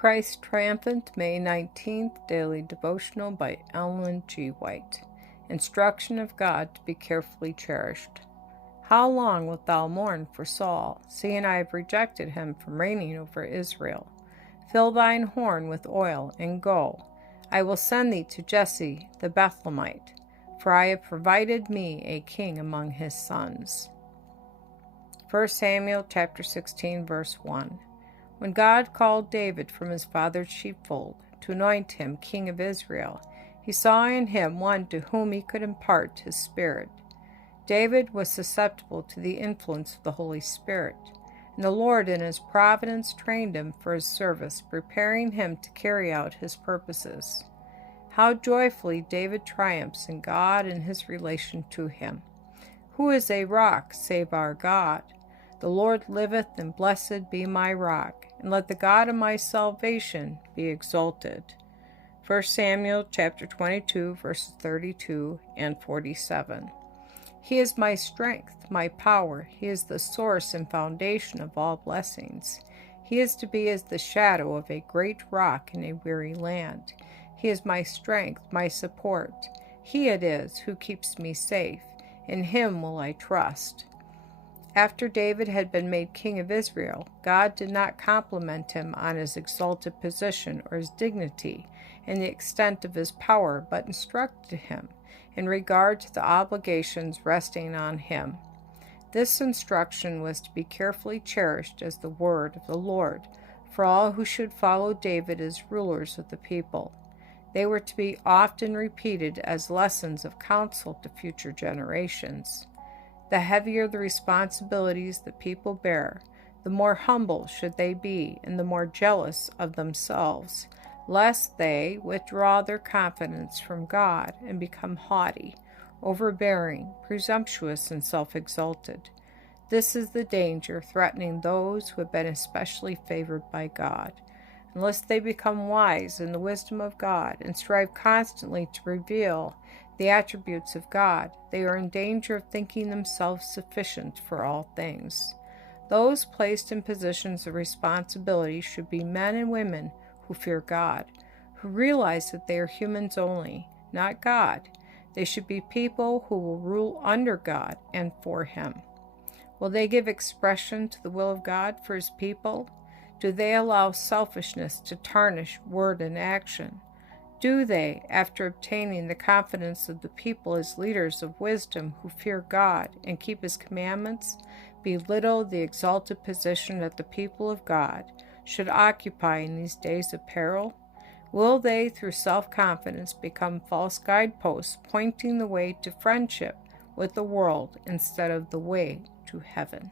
Christ Triumphant, May 19th, Daily Devotional by Ellen G. White. Instruction of God to be carefully cherished. How long wilt thou mourn for Saul, seeing I have rejected him from reigning over Israel? Fill thine horn with oil, and go. I will send thee to Jesse the Bethlehemite, for I have provided me a king among his sons. 1 Samuel chapter 16, verse 1. When God called David from his father's sheepfold to anoint him king of Israel, he saw in him one to whom he could impart his spirit. David was susceptible to the influence of the Holy Spirit, and the Lord in his providence trained him for his service, preparing him to carry out his purposes. How joyfully David triumphs in God and his relation to him. Who is a rock save our God? The Lord liveth, and blessed be my rock, and let the God of my salvation be exalted. 1 Samuel chapter 22, verses 32 and 47. He is my strength, my power. He is the source and foundation of all blessings. He is to be as the shadow of a great rock in a weary land. He is my strength, my support. He it is who keeps me safe. In him will I trust. After David had been made king of Israel, God did not compliment him on his exalted position or his dignity and the extent of his power, but instructed him in regard to the obligations resting on him. This instruction was to be carefully cherished as the word of the Lord for all who should follow David as rulers of the people. They were to be often repeated as lessons of counsel to future generations. The heavier the responsibilities the people bear, the more humble should they be and the more jealous of themselves, lest they withdraw their confidence from God and become haughty, overbearing, presumptuous, and self-exalted. This is the danger threatening those who have been especially favored by God. Unless they become wise in the wisdom of God and strive constantly to reveal the attributes of God, they are in danger of thinking themselves sufficient for all things. Those placed in positions of responsibility should be men and women who fear God, who realize that they are humans only, not God. They should be people who will rule under God and for Him. Will they give expression to the will of God for His people? Do they allow selfishness to tarnish word and action? Do they, after obtaining the confidence of the people as leaders of wisdom who fear God and keep His commandments, belittle the exalted position that the people of God should occupy in these days of peril? Will they, through self-confidence, become false guideposts pointing the way to friendship with the world instead of the way to heaven?